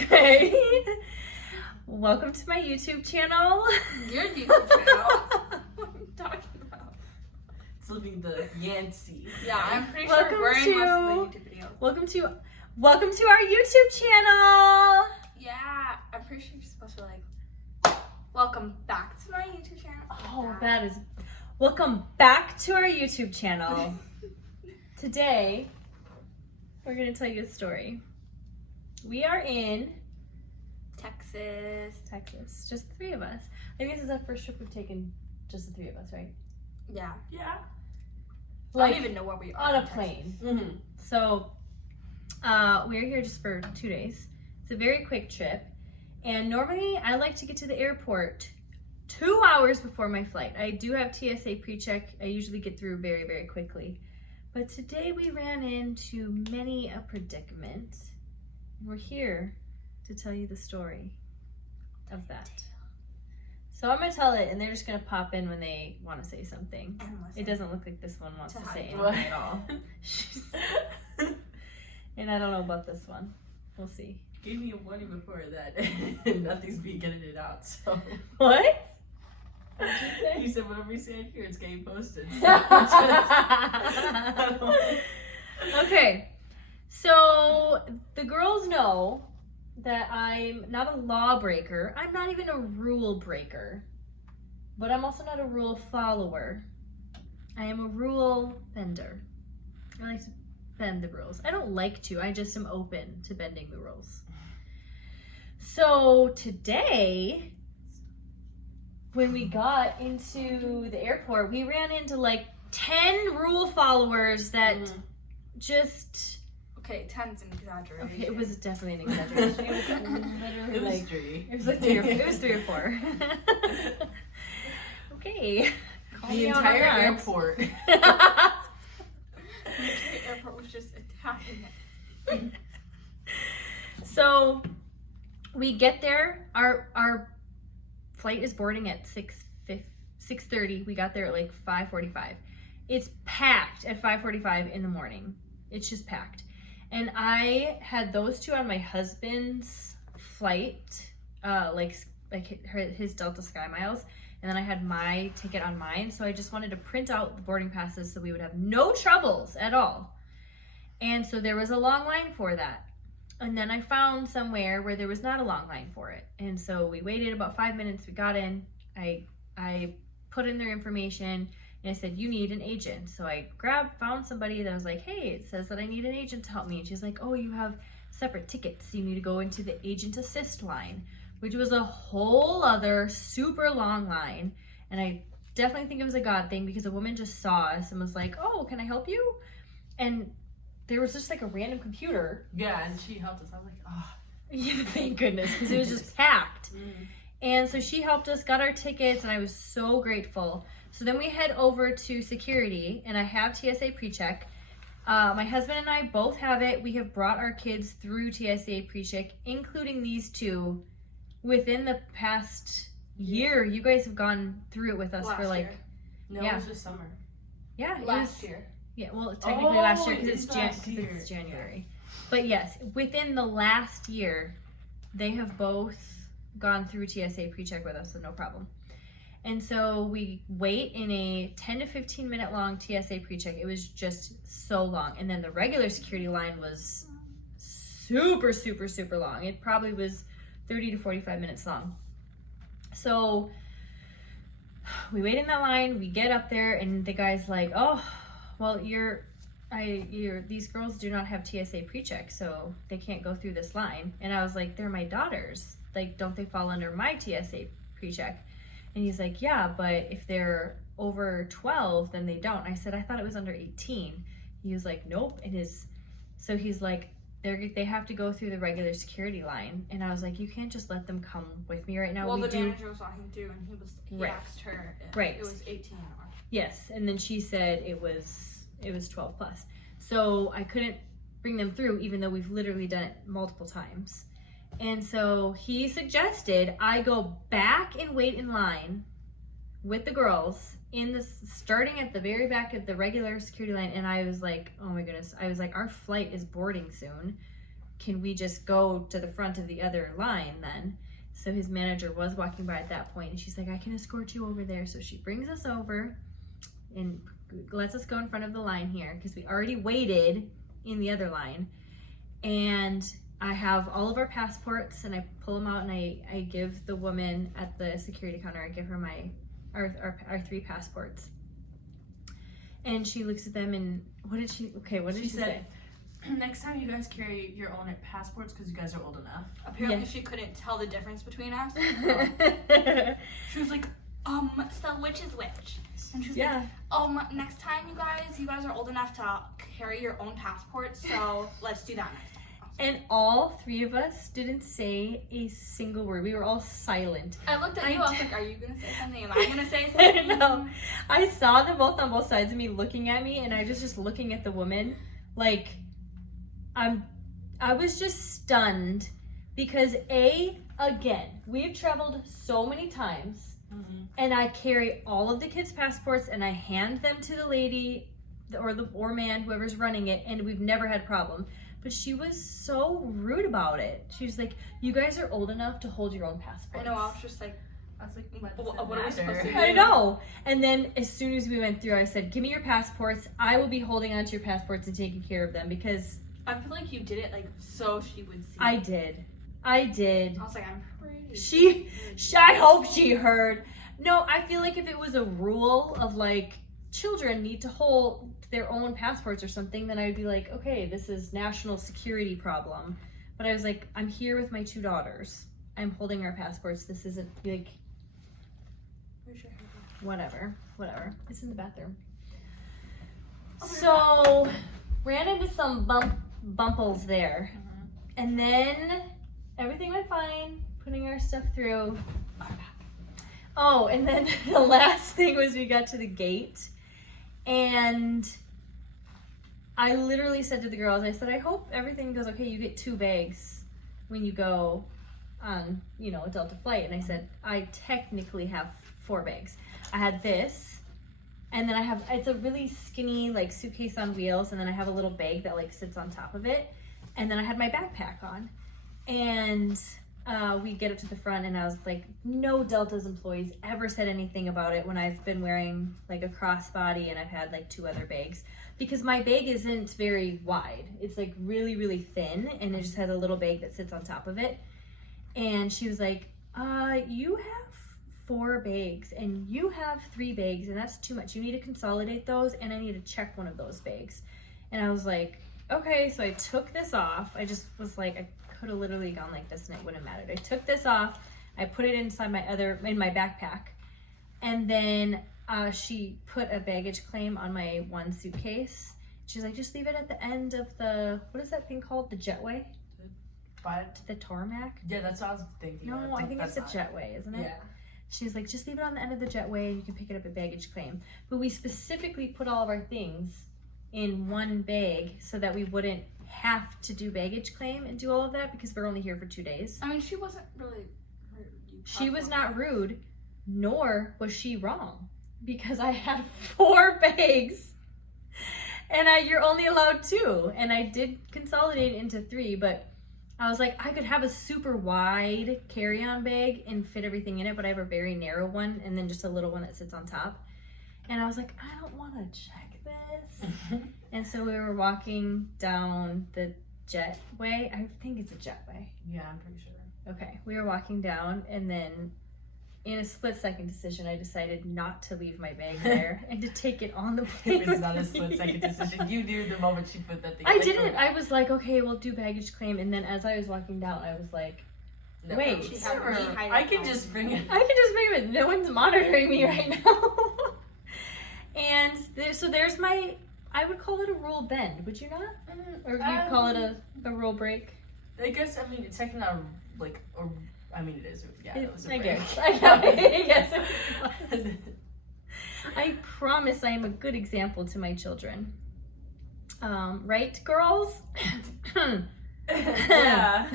Okay. Welcome to my YouTube channel. Your YouTube channel. What are you talking about? It's living the Yancy. Yeah, I'm pretty Welcome sure very to- most of the YouTube videos. Welcome to our YouTube channel. Yeah, I'm pretty sure you're supposed to welcome back to my YouTube channel. Oh, that is. Welcome back to our YouTube channel. Today, we're going to tell you a story. We are in Texas. just the three of us. I think this is our first trip we've taken, just the three of us, right? Yeah. Yeah. I don't even know where we are. On a in plane. Texas. Mm-hmm. So, we're here just for 2 days. It's a very quick trip. And normally, I like to get to the airport 2 hours before my flight. I do have TSA pre-check. I usually get through very, very quickly. But today, we ran into many a predicament. And we're here to tell you the story of that. So I'm going to tell it, and they're just going to pop in when they want to say something. And listen. It doesn't look like this one wants to say What? anything at all. And I don't know about this one. We'll see. Gave me a warning before that nothing's being getting it out. So What? you said whatever you say in here, it's getting posted. Okay, so the girls know that I'm not a lawbreaker. I'm not even a rule breaker, but I'm also not a rule follower. I am a rule bender. I like to bend the rules. I don't like to, I just am open to bending the rules. So today, when we got into the airport, we ran into like 10 rule followers that just... Okay, 10's an exaggeration. Okay, it was definitely an exaggeration. It was literally It was like... three. It was like three or four. Okay. Call The me out on entire that. The airport. airport was just attacking it. So we get there. Our flight is boarding at 6:30. We got there at like 5:45. It's packed at 5:45 in the morning. It's just packed. And I had those two on my husband's flight, his Delta Sky Miles, and then I had my ticket on mine. So I just wanted to print out the boarding passes so we would have no troubles at all. And so there was a long line for that. And then I found somewhere where there was not a long line for it. And so we waited about 5 minutes. We got in. I put in their information and I said, you need an agent. So I found somebody that was like, hey, it says that I need an agent to help me. And she's like, oh, you have separate tickets. You need to go into the agent assist line, which was a whole other super long line. And I definitely think it was a God thing because a woman just saw us and was like, oh, can I help you? And there was just like a random computer. Yeah, and she helped us. I was like, oh. Yeah, thank goodness, because it was just packed. And so she helped us, got our tickets, and I was so grateful. So then we head over to security, and I have TSA pre-check. My husband and I both have it. We have brought our kids through TSA pre-check, including these two, within the past year. You guys have gone through it with us for like... Year. No, Yeah. it was just summer. Yeah, it Last was, year. Yeah, well, technically Oh, last year it because is it's, last year. it's January. But yes, within the last year, they have both gone through TSA pre-check with us, so no problem. And so we wait in a 10 to 15 minute long TSA pre-check. It was just so long. And then the regular security line was super, super, super long. It probably was 30 to 45 minutes long. So we wait in that line, we get up there, and the guy's like, oh, well, these girls do not have TSA pre-check, so they can't go through this line. And I was like, they're my daughters. Like, don't they fall under my TSA pre-check? And he's like, yeah, but if they're over 12, then they don't. I said, I thought it was under 18. He was like, nope, it is. So he's like, they have to go through the regular security line. And I was like, you can't just let them come with me right now. Well, the manager saw him too, and he Right. asked her if Right. it was 18 an hour. Yes, and then she said it was 12 plus. So I couldn't bring them through, even though we've literally done it multiple times. And so he suggested I go back and wait in line with the girls starting at the very back of the regular security line. And I was like, oh my goodness. I was like, our flight is boarding soon. can we just go to the front of the other line then? So his manager was walking by at that point, and she's like, I can escort you over there. So she brings us over and lets us go in front of the line here because we already waited in the other line. And I have all of our passports, and I pull them out, and I give the woman at the security counter, I give her our 3 passports. And she looks at them, and what did she say? Next time you guys carry your own passports because you guys are old enough. Apparently she couldn't tell the difference between us. She was like, so which is which? And she was like, next time you guys are old enough to carry your own passports, so let's do that next time. And all 3 of us didn't say a single word. We were all silent. I looked at you, I was like, are you going to say something? Am I going to say something? No. I saw them both on both sides of me looking at me, and I was just looking at the woman like, I was just stunned because again, we've traveled so many times, and I carry all of the kids' passports, and I hand them to the lady or man, whoever's running it, and we've never had a problem. But she was so rude about it. She was like, you guys are old enough to hold your own passports. I know, I was just like, what are we supposed to do? I know. And then as soon as we went through, I said, give me your passports. I will be holding onto your passports and taking care of them because I feel like you did it like so she would see. I did. I was like, I'm pretty. I hope she heard. No, I feel like if it was a rule of like children need to hold their own passports or something, then I would be like, okay, this is national security problem. But I was like, I'm here with my 2 daughters. I'm holding our passports. This isn't like, whatever. It's in the bathroom. So ran into some bumples there. And then everything went fine, putting our stuff through. Oh, and then the last thing was we got to the gate, and I literally said to the girls, I said, I hope everything goes okay. You get 2 bags when you go on, a Delta flight. And I said, I technically have 4 bags. I had this, and then it's a really skinny like suitcase on wheels, and then I have a little bag that like sits on top of it. And then I had my backpack on, and we get up to the front, and I was like, no Delta's employees ever said anything about it when I've been wearing like a crossbody and I've had like 2 other bags, because my bag isn't very wide. It's like really, really thin, and it just has a little bag that sits on top of it. And she was like, you have 4 bags and you have 3 bags, and that's too much. You need to consolidate those, and I need to check one of those bags. And I was like, okay. So I took this off. I just was like, I could have literally gone like this and it wouldn't have mattered. I took this off, I put it inside in my backpack, and then she put a baggage claim on my 1 suitcase. She's like, just leave it at the end of what is that thing called? The jetway? The tarmac? Yeah, that's what I was thinking. No, I think it's a jetway, isn't it? Yeah. She's like, just leave it on the end of the jetway and you can pick it up at baggage claim. But we specifically put all of our things in 1 bag so that we wouldn't have to do baggage claim and do all of that, because we're only here for 2 days. I mean, she wasn't really rude. She was not rude, nor was she wrong, because I had 4 bags and you're only allowed 2, and I did consolidate it into 3, but I was like, I could have a super wide carry-on bag and fit everything in it, but I have a very narrow one and then just a little one that sits on top. And I was like, I don't want to check this. And so we were walking down the jetway. I think it's a jetway. Yeah, I'm pretty sure. Okay, we were walking down, and then in a split-second decision, I decided not to leave my bag there and to take it on the plane. It was not a split-second decision. You knew the moment she put that thing. I didn't. I was like, okay, we'll do baggage claim. And then as I was walking down, I was like, no, wait, I can just bring it. I can just bring it. No one's monitoring me right now. And so there's my, I would call it a rule bend. Would you not? Or you'd call it a rule break? I guess, I mean, it's technically not like, or I mean, it is. Yeah, it was a break. I guess. I promise I am a good example to my children. Right, girls? Yeah.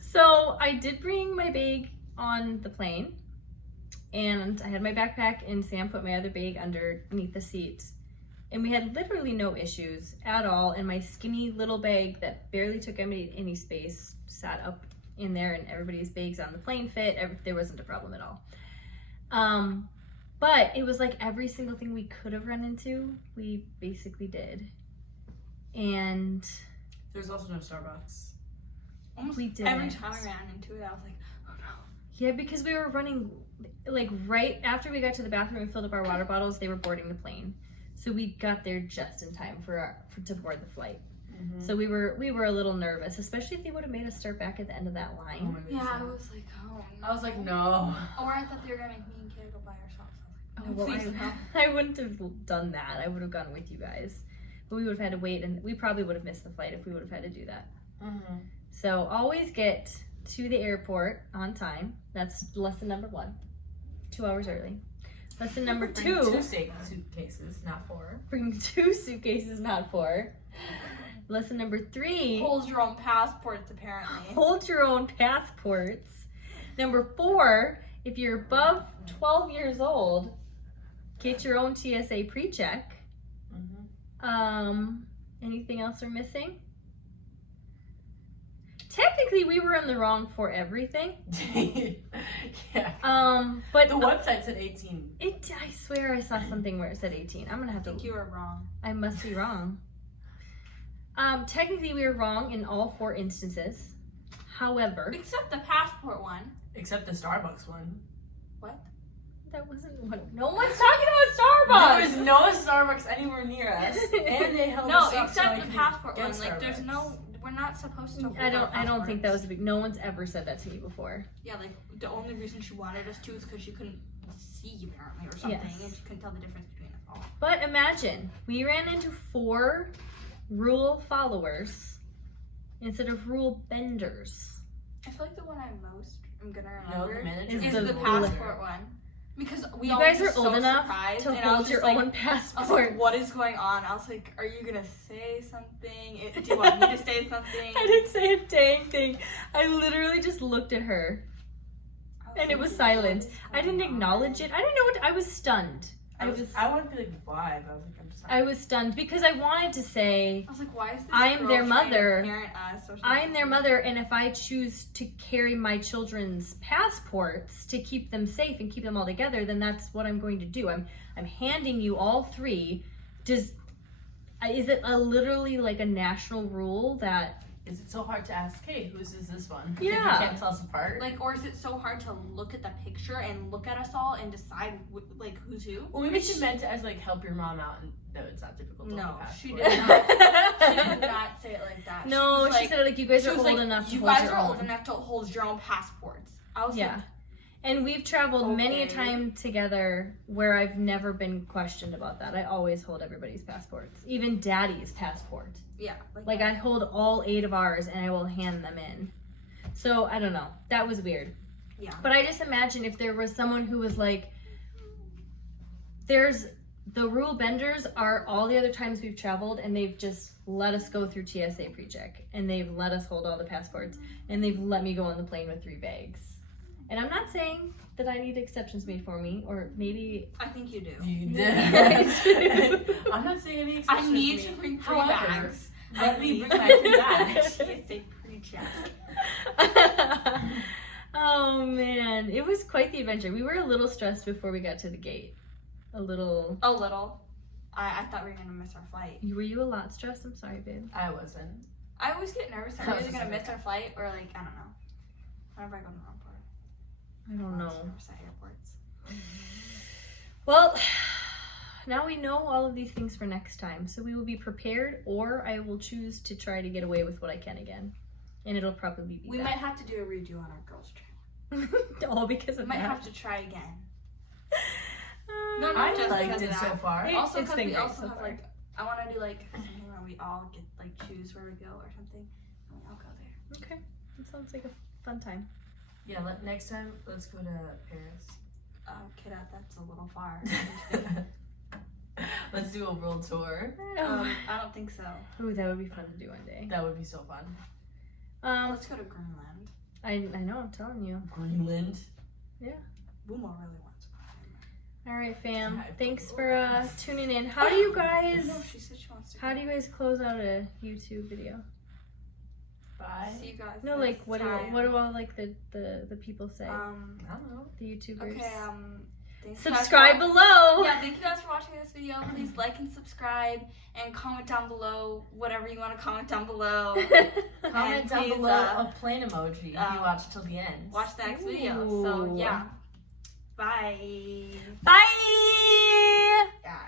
So I did bring my bag on the plane, and I had my backpack, and Sam put my other bag underneath the seat. And we had literally no issues at all. And my skinny little bag that barely took any space sat up in there, and everybody's bags on the plane fit. There wasn't a problem at all. But it was like every single thing we could have run into, we basically did. And There's also no Starbucks. Almost we didn't. every time I ran into it, I was like, oh no. Yeah, because we were running, like right after we got to the bathroom and filled up our water bottles, they were boarding the plane. So we got there just in time to board the flight. Mm-hmm. So we were a little nervous, especially if they would have made us start back at the end of that line. Yeah, I was like, oh no. I was like, no. Or I thought they were gonna make me and Kayla go by ourselves. I Oh, was like, no, well, please no. I wouldn't have done that. I would have gone with you guys. But we would have had to wait, and we probably would have missed the flight if we would have had to do that. Mm-hmm. So always get to the airport on time. That's lesson number 1. 2 hours early. Lesson number 2. Bring 2 suitcases, not 4. Bring 2 suitcases, not 4. Lesson number 3. Hold your own passports, apparently. Hold your own passports. Number 4, if you're above 12 years old, get your own TSA pre-check. Anything else we're missing? Technically, we were in the wrong for everything. Yeah. But the website said 18. I swear I saw something where it said 18. I'm gonna have I think to. you were wrong. I must be wrong. Technically, we were wrong in all 4 instances. However, Except the passport one. Except the Starbucks one. What? that wasn't what. No one's talking about Starbucks. There was no Starbucks anywhere near us, and they held No, us up except so I the could passport get one. Like, there's Starbucks. no. We're not supposed to. Hold I don't think that was passports. a big. No one's ever said that to me before. Yeah, like the only reason she wanted us to is because she couldn't see apparently or something, Yes. and she couldn't tell the difference between us all. But imagine we ran into 4 rule followers instead of rule benders. I feel like the one I'm gonna No, remember the manager is is the the passport one. Because we You all guys were are just old so enough surprised, to and I was hold just your like, own I was passports. like, what is going on? I was like, are you gonna say something? Do you want me to say something? I didn't say a dang thing. I literally just looked at her and it was silent. I didn't acknowledge it. I didn't know what. I was stunned. I wanted to be like, why? But I was like, I'm just not. I was stunned because I wanted to say I was like, why is this I'm girl their trying to mother. parent us or something? I'm their mother, and if I choose to carry my children's passports to keep them safe and keep them all together, then that's what I'm going to do. I'm handing you all 3. Is it literally like a national rule that? Is it so hard to ask, hey, whose is this one? Yeah. If you can't tell us apart. Like, or is it so hard to look at the picture and look at us all and decide like who's who? Well, maybe she meant it as like help your mom out, and no, it's not difficult. To No, hold a she passport. did not. She did not say it like that. No, was she like, said like you guys she are was old like, enough to you hold guys your are old own. enough to hold your own passports. I was Yeah. like, And we've traveled many a Okay. time together where I've never been questioned about that. I always hold everybody's passports, even Daddy's passport. yeah. Like I hold all 8 of ours and I will hand them in. So I don't know. That was weird. Yeah. But I just imagine if there was someone who was like, there's the rule benders are all the other times we've traveled and they've just let us go through TSA pre-check and they've let us hold all the passports and they've let me go on the plane with 3 bags. And I'm not saying that I need exceptions made for me, or maybe I think you do. You Yeah. did. I'm not saying any I exceptions. need to bring 3 However, bags. let me bring my 3 bags. It's a pre-check. Oh man, it was quite the adventure. We were a little stressed before we got to the gate. A little. A little. I thought we were gonna miss our flight. Were you a lot stressed? I'm sorry, babe. I wasn't. I always get nervous that I we're was either just gonna like- miss our flight or like I don't know. Whenever I go to the wrong part. I don't know. Nervous at airports. Well, now we know all of these things for next time. So we will be prepared, or I will choose to try to get away with what I can again. And it'll probably be We that. might have to do a redo on our girls trip. All because We of might that. have to try again. Uh, No, I just liked because it of so that. far. It- Also, it's because been we great also so have far. like I want to do like something where we all get like choose where we go or something, and we all go there. Okay, that sounds like a fun time. Yeah, next time, let's go to Paris. Kiddo, that's a little far. Let's do a world tour. I don't think so. Ooh, that would be fun to do one day. That would be so fun. Let's go to Greenland. I know, I'm telling you. Greenland. Boomo really wants to go to Greenland. All right, fam. Hi, Thanks Boo. for tuning in. How do you guys? No, she said she wants to. How do you guys close out a YouTube video? Bye. See you guys. No, like what do next all like the people say? time. I don't know. The YouTubers. Okay. Thanks Subscribe guys below. Yeah, thank you guys for watching this video. Please like and subscribe and comment down below whatever you want to comment down below. Comment And down please, below a plane emoji if you watch till the end. Watch the next video. Ooh. So yeah. Bye. Bye. Yeah.